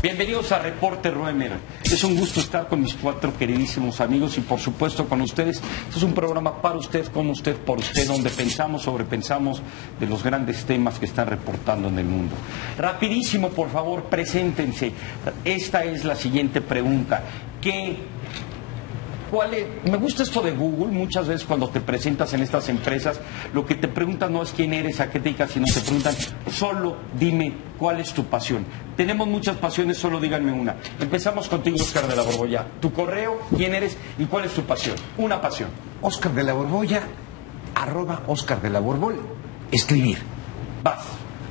Bienvenidos a Reporte Roemer. Es un gusto estar con mis cuatro queridísimos amigos y por supuesto con ustedes. Este es un programa para usted, con usted, por usted, donde pensamos, sobrepensamos de los grandes temas que están reportando en el mundo. Rapidísimo, por favor, preséntense. Esta es la siguiente pregunta. Me gusta esto de Google. Muchas veces cuando te presentas en estas empresas, lo que te preguntan no es quién eres, a qué te dedicas, sino te preguntan, solo dime cuál es tu pasión. Tenemos muchas pasiones, solo díganme una. Empezamos contigo, Óscar de la Borbolla. Tu correo, quién eres y cuál es tu pasión. Una pasión. Óscar de la Borbolla, @Óscar de la Borbolla. Escribir. Vas.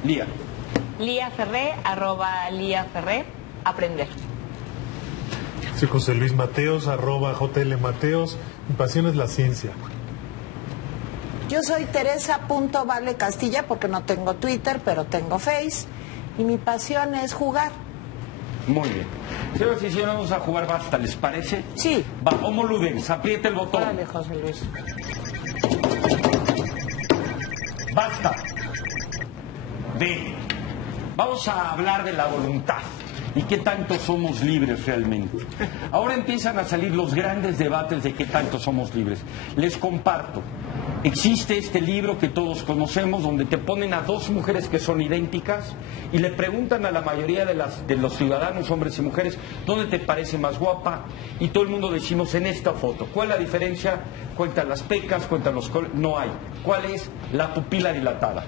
Lía. Lía Ferré, @Lía Ferré, aprender. Soy José Luis Mateos, @JL Mateos. Mi pasión es la ciencia. Yo soy Teresa.Vale Castilla, porque no tengo Twitter, pero tengo Face. Y mi pasión es jugar. Muy bien. Señoras y señores, vamos a jugar basta, ¿les parece? Sí. Va, Homo Ludens, apriete el botón. Órale, José Luis. Basta. Vamos a hablar de la voluntad. ¿Y qué tanto somos libres realmente? Ahora empiezan a salir los grandes debates de qué tanto somos libres. Les comparto. Existe este libro que todos conocemos donde te ponen a dos mujeres que son idénticas y le preguntan a la mayoría de los ciudadanos, hombres y mujeres, ¿dónde te parece más guapa? Y todo el mundo decimos en esta foto. ¿Cuál es la diferencia? Cuentan las pecas, cuentan los colores. No hay. ¿Cuál es? La pupila dilatada.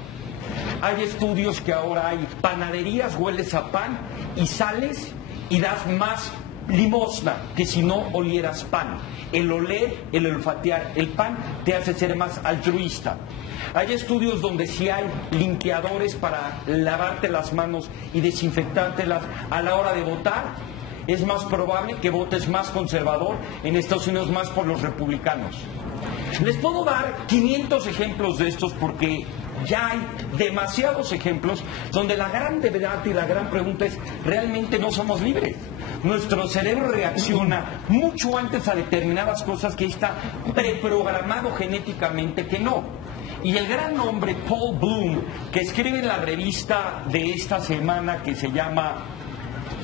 Hay estudios que ahora hay panaderías, hueles a pan y sales y das más limosna que si no olieras pan. El oler, el olfatear el pan te hace ser más altruista. Hay estudios donde si hay limpiadores para lavarte las manos y desinfectártelas a la hora de votar, es más probable que votes más conservador en Estados Unidos, más por los republicanos. Les puedo dar 500 ejemplos de estos porque ya hay demasiados ejemplos donde la gran verdad y la gran pregunta es, ¿realmente no somos libres? Nuestro cerebro reacciona mucho antes a determinadas cosas que está preprogramado genéticamente que no. Y el gran hombre Paul Bloom, que escribe en la revista de esta semana que se llama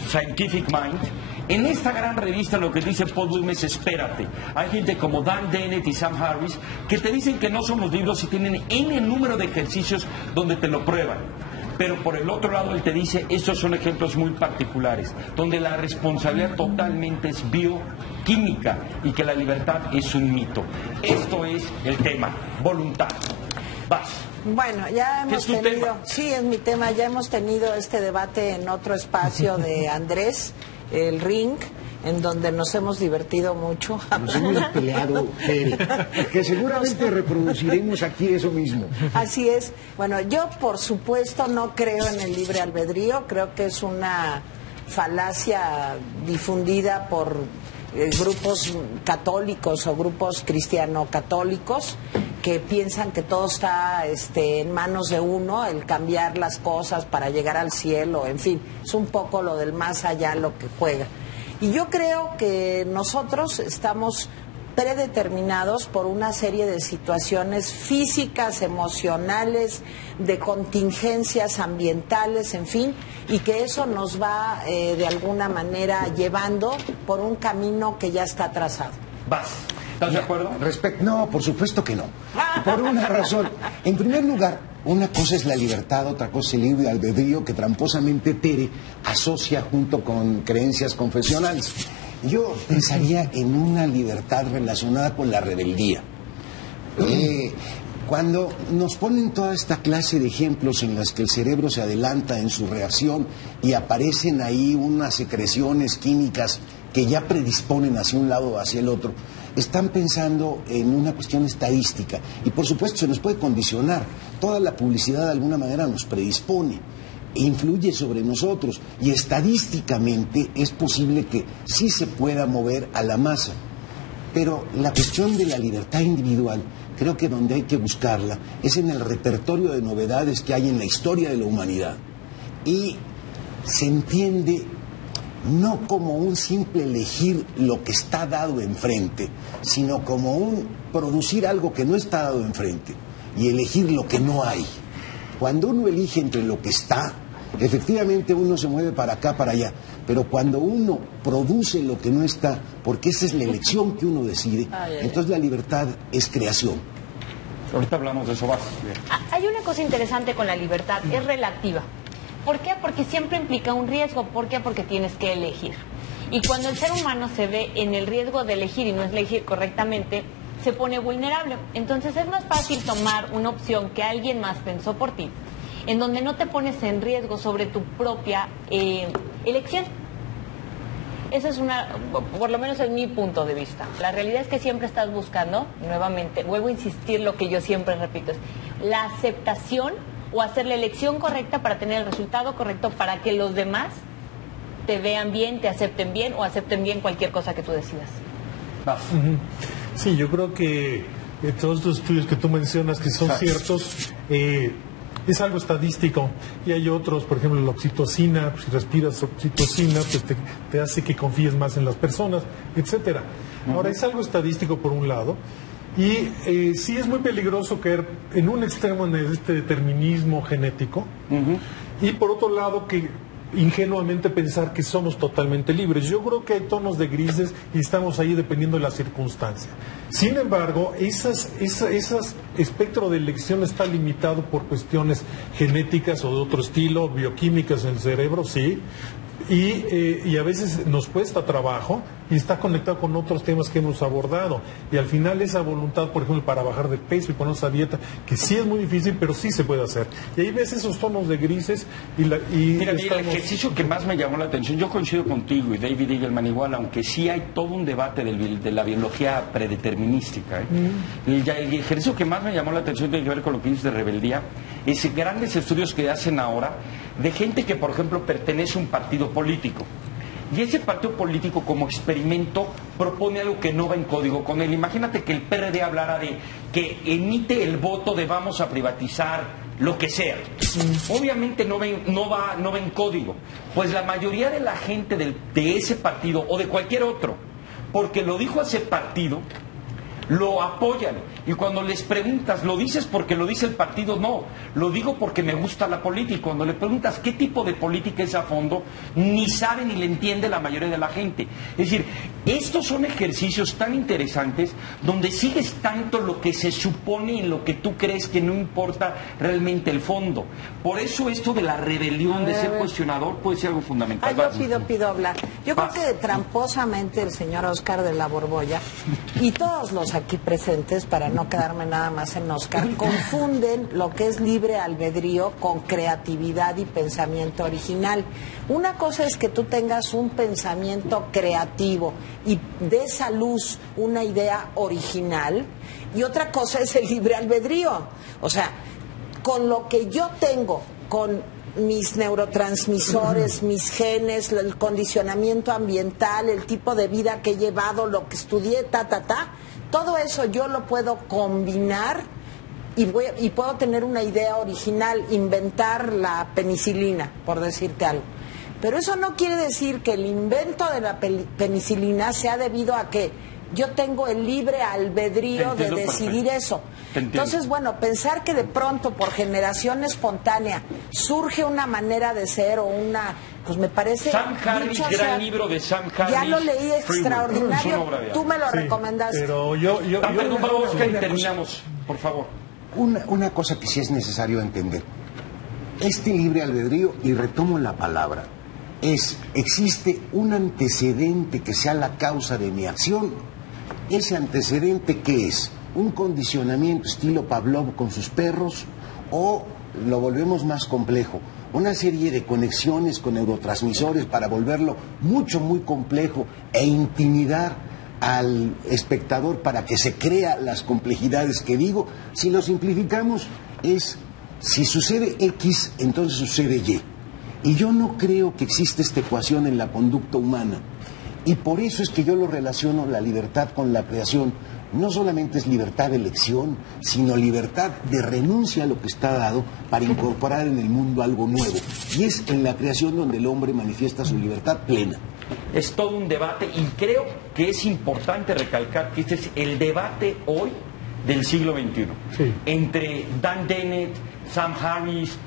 Scientific Mind, en esta gran revista lo que dice Paul Bloom es espérate. Hay gente como Dan Dennett y Sam Harris que te dicen que no somos libres y tienen N número de ejercicios donde te lo prueban. Pero por el otro lado él te dice, estos son ejemplos muy particulares, donde la responsabilidad totalmente es bioquímica y que la libertad es un mito. Esto es el tema, voluntad. Vas. Bueno, ya hemos tenido, sí, es mi tema, ya hemos tenido este debate en otro espacio de Andrés, el Ring, en donde nos hemos divertido mucho. Nos hemos peleado, que seguramente reproduciremos aquí eso mismo. Así es. Bueno, yo por supuesto no creo en el libre albedrío, creo que es una falacia difundida por grupos católicos o grupos cristiano-católicos que piensan que todo está en manos de uno, el cambiar las cosas para llegar al cielo, en fin, es un poco lo del más allá lo que juega. Y yo creo que nosotros estamos predeterminados por una serie de situaciones físicas, emocionales, de contingencias ambientales, en fin, y que eso nos va de alguna manera llevando por un camino que ya está trazado. Vas. ¿Estás de acuerdo? No, por supuesto que no. Por una razón. En primer lugar, una cosa es la libertad, otra cosa es el libre albedrío que tramposamente Tere asocia junto con creencias confesionales. Yo pensaría en una libertad relacionada con la rebeldía. Cuando nos ponen toda esta clase de ejemplos en las que el cerebro se adelanta en su reacción y aparecen ahí unas secreciones químicas que ya predisponen hacia un lado o hacia el otro, están pensando en una cuestión estadística y por supuesto se nos puede condicionar. Toda la publicidad de alguna manera nos predispone e influye sobre nosotros y estadísticamente es posible que sí se pueda mover a la masa. Pero la cuestión de la libertad individual, creo que donde hay que buscarla es en el repertorio de novedades que hay en la historia de la humanidad. Y se entiende no como un simple elegir lo que está dado enfrente, sino como un producir algo que no está dado enfrente y elegir lo que no hay. Cuando uno elige entre lo que está Efectivamente uno se mueve para acá, para allá, pero cuando uno produce lo que no está, porque esa es la elección que uno decide, entonces la libertad es creación. Ahorita hablamos de eso, vas. Hay una cosa interesante con la libertad, es relativa. ¿Por qué? Porque siempre implica un riesgo. ¿Por qué? Porque tienes que elegir. Y cuando el ser humano se ve en el riesgo de elegir y no elegir correctamente, se pone vulnerable. Entonces es más fácil tomar una opción que alguien más pensó por ti, en donde no te pones en riesgo sobre tu propia elección. Esa es por lo menos es mi punto de vista. La realidad es que siempre estás buscando, nuevamente, vuelvo a insistir lo que yo siempre repito, es la aceptación o hacer la elección correcta para tener el resultado correcto para que los demás te vean bien, te acepten bien o acepten bien cualquier cosa que tú decidas. Vas. Sí, yo creo que todos los estudios que tú mencionas que son ciertos, es algo estadístico. Y hay otros, por ejemplo, la oxitocina, si respiras oxitocina, pues te hace que confíes más en las personas, etcétera. Ahora, es algo estadístico por un lado. Y sí es muy peligroso caer en un extremo en este determinismo genético. Y por otro lado, que ingenuamente pensar que somos totalmente libres. Yo creo que hay tonos de grises y estamos ahí dependiendo de la circunstancia. Sin embargo, ese espectro de elección está limitado por cuestiones genéticas o de otro estilo, bioquímicas en el cerebro, sí. Y a veces nos cuesta trabajo y está conectado con otros temas que hemos abordado. Y al final esa voluntad, por ejemplo, para bajar de peso y ponerse a dieta, que sí es muy difícil, pero sí se puede hacer. Y ahí ves esos tonos de grises Mira, el ejercicio que más me llamó la atención, yo coincido contigo y David Eagleman igual, aunque sí hay todo un debate de la biología predeterminística. El ejercicio que más me llamó la atención tiene que ver con lo que dices de rebeldía, es grandes estudios que hacen ahora de gente que, por ejemplo, pertenece a un partido político. Y ese partido político, como experimento, propone algo que no va en código con él. Imagínate que el PRD hablara de que emite el voto de vamos a privatizar lo que sea. Obviamente no va en código. Pues la mayoría de la gente de ese partido o de cualquier otro, porque lo dijo ese partido, lo apoyan. Y cuando les preguntas, ¿lo dices porque lo dice el partido? No, lo digo porque me gusta la política. Y cuando le preguntas qué tipo de política es a fondo, ni sabe ni le entiende la mayoría de la gente. Es decir, estos son ejercicios tan interesantes donde sigues tanto lo que se supone y lo que tú crees, que no importa realmente el fondo. Por eso esto de la rebelión, de ser cuestionador, puede ser algo fundamental. Yo pido hablar. Yo creo que tramposamente el señor Oscar de la Borbolla y todos los aquí presentes, para no quedarme nada más en Oscar, confunden lo que es libre albedrío con creatividad y pensamiento original. Una cosa es que tú tengas un pensamiento creativo y des a luz una idea original, y otra cosa es el libre albedrío. O sea, con lo que yo tengo, con mis neurotransmisores, mis genes, el condicionamiento ambiental, el tipo de vida que he llevado, lo que estudié, todo eso yo lo puedo combinar y puedo tener una idea original, inventar la penicilina, por decirte algo. Pero eso no quiere decir que el invento de la penicilina sea debido a que yo tengo el libre albedrío de decidir eso. Entonces, bueno, pensar que de pronto por generación espontánea surge una manera de ser o una... Pues me parece... Sam Harris, gran libro de Sam Harris. Ya lo leí, extraordinario. Tú me lo recomendaste. Pero perdón, Oscar, y terminamos, por favor. Una cosa que sí es necesario entender. Este libre albedrío, y retomo la palabra, existe un antecedente que sea la causa de mi acción. Ese antecedente, ¿qué es? Un condicionamiento estilo Pavlov con sus perros, o lo volvemos más complejo, una serie de conexiones con neurotransmisores para volverlo muy complejo e intimidar al espectador para que se crea las complejidades que digo. Si lo simplificamos, si sucede X, entonces sucede Y. Y yo no creo que exista esta ecuación en la conducta humana. Y por eso es que yo lo relaciono la libertad con la creación. No solamente es libertad de elección, sino libertad de renuncia a lo que está dado para incorporar en el mundo algo nuevo. Y es en la creación donde el hombre manifiesta su libertad plena. Es todo un debate, y creo que es importante recalcar que este es el debate hoy del siglo XXI. Sí. Entre Dan Dennett, Sam Harris,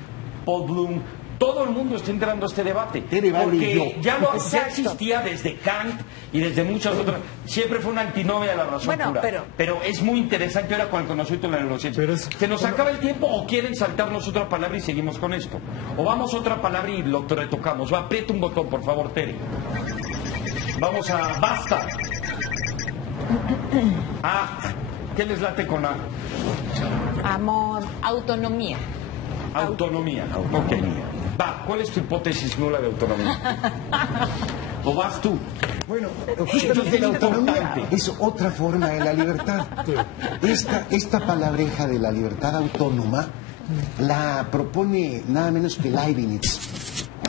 Paul Bloom, Todo el mundo está entrando a este debate. Tere, vale, porque yo. ya Exacto. existía desde Kant y desde muchas otras. Siempre fue una antinomia de la razón Bueno, pura. Pero es muy interesante ahora con el conocimiento de la neurociencia. Pero es- ¿Se nos acaba el tiempo o quieren saltarnos otra palabra y seguimos con esto? O vamos a otra palabra y lo retocamos. Va, aprieta un botón, por favor, Tere. Vamos a... ¡Basta! ¿Qué les late con A? Amor. Autonomía. Autonomía. Ok. Va, ¿cuál es tu hipótesis nula de autonomía? ¿O vas tú? Bueno, Entonces, justamente la es autonomía importante. es otra forma de la libertad. Esta palabreja de la libertad autónoma la propone nada menos que Leibniz,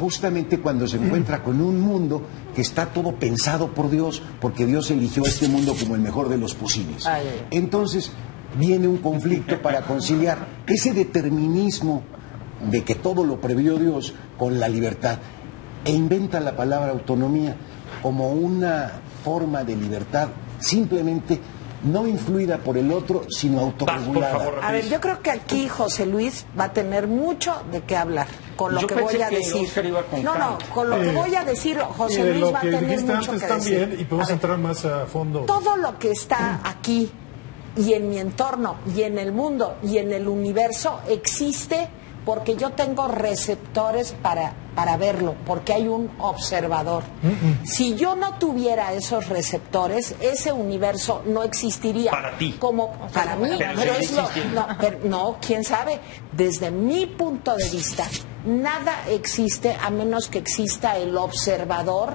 justamente cuando se encuentra con un mundo que está todo pensado por Dios, porque Dios eligió este mundo como el mejor de los posibles. Ay, ay. Entonces viene un conflicto para conciliar ese determinismo de que todo lo previó Dios con la libertad, e inventa la palabra autonomía como una forma de libertad simplemente no influida por el otro, sino Vas, por autorregulada. favor, A ver, yo creo que aquí José Luis va a tener mucho de qué hablar con lo Yo que pensé voy a que decir. Oscar iba con No, Kant. con lo que voy a decir, Y José de Luis lo va a que tener dijiste mucho antes que también, decir. y podemos A ver, entrar más a fondo. todo lo que está aquí y en mi entorno y en el mundo y en el universo existe porque yo tengo receptores para verlo, porque hay un observador. Si yo no tuviera esos receptores, ese universo no existiría. Para ti. Como para mí. Pero sí existe. No, quién sabe. Desde mi punto de vista, nada existe a menos que exista el observador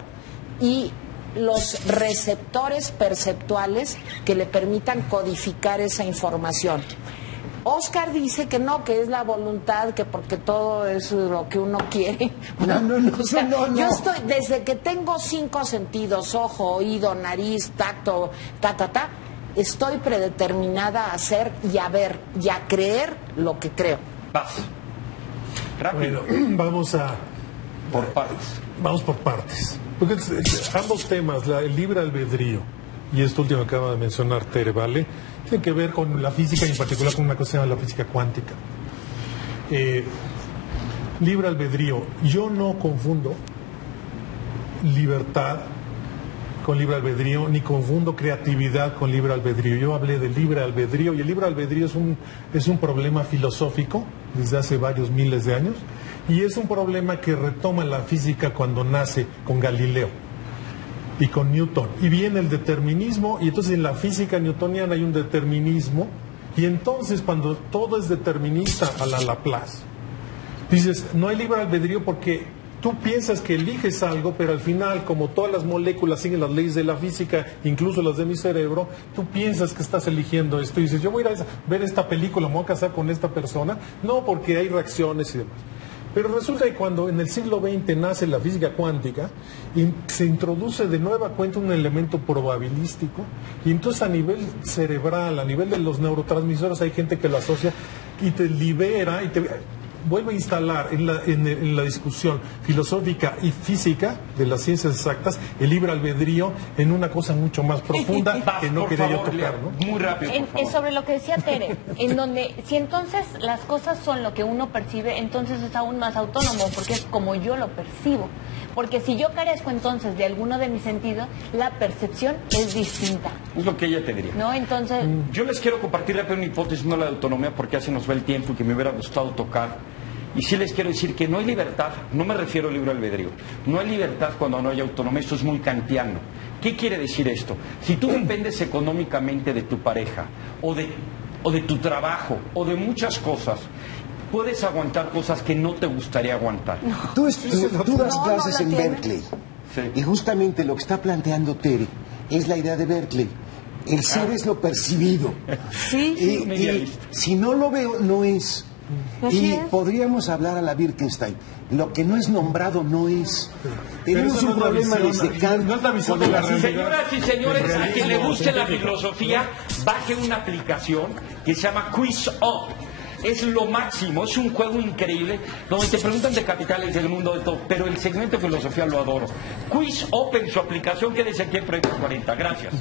y los receptores perceptuales que le permitan codificar esa información. Oscar dice que no, que es la voluntad, que porque todo es lo que uno quiere. No, O sea, no. yo estoy, desde que tengo 5 sentidos, ojo, oído, nariz, tacto, estoy predeterminada a hacer y a ver y a creer lo que creo. Vas. Rápido. Bueno, Por partes. vamos por partes. Porque ambos temas, el libre albedrío y esto último que acaba de mencionar Tere, ¿vale? Tiene que ver con la física y en particular con una cosa que se llama la física cuántica. Libre albedrío. Yo no confundo libertad con libre albedrío, ni confundo creatividad con libre albedrío. Yo hablé de libre albedrío y el libre albedrío es un problema filosófico desde hace varios miles de años y es un problema que retoma la física cuando nace con Galileo y con Newton. Y viene el determinismo y entonces en la física newtoniana hay un determinismo y entonces cuando todo es determinista a la Laplace, dices, no hay libre albedrío porque tú piensas que eliges algo, pero al final, como todas las moléculas siguen las leyes de la física, incluso las de mi cerebro, tú piensas que estás eligiendo esto y dices, yo voy a ir a ver esta película, me voy a casar con esta persona. No, porque hay reacciones y demás. Pero resulta que cuando en el siglo XX nace la física cuántica, se introduce de nueva cuenta un elemento probabilístico y entonces a nivel cerebral, a nivel de los neurotransmisores, hay gente que lo asocia y te libera y te vuelve a instalar en la discusión filosófica y física de las ciencias exactas el libre albedrío en una cosa mucho más profunda Vas, que no por quería yo favor, tocar, Lea, ¿no? muy rápido, por favor. Sobre lo que decía Tere, en donde si entonces las cosas son lo que uno percibe, entonces es aún más autónomo, porque es como yo lo percibo. Porque si yo carezco entonces de alguno de mis sentidos, la percepción es distinta, Es lo que ella te diría. ¿no? Entonces, Yo les quiero compartir rápido una hipótesis, no la de autonomía, porque ya se nos va el tiempo y que me hubiera gustado tocar. Y sí les quiero decir que no hay libertad, no me refiero al libre albedrío, no hay libertad cuando no hay autonomía, esto es muy kantiano. ¿Qué quiere decir esto? Si tú dependes económicamente de tu pareja, o de tu trabajo, o de muchas cosas, puedes aguantar cosas que no te gustaría aguantar. Tú das No, clases no en la tiene. Berkeley. Sí. Y justamente lo que está planteando Tere es la idea de Berkeley. El ser es lo percibido. Sí, un Y idealista. si no lo veo, no es. Así Y es. podríamos hablar a la Wittgenstein. Lo que no es nombrado no es. Tenemos esa no un es la problema visión, desde Kant. no es la visión con de la el- realidad. Señoras y señores, El a quien le realismo guste la científico. filosofía, baje una aplicación que se llama Quiz Up. Es lo máximo, es un juego increíble donde te preguntan de capitales del mundo de todo, pero el segmento de filosofía lo adoro. Quiz Up en su aplicación, quédese aquí en Proyecto 40. Gracias.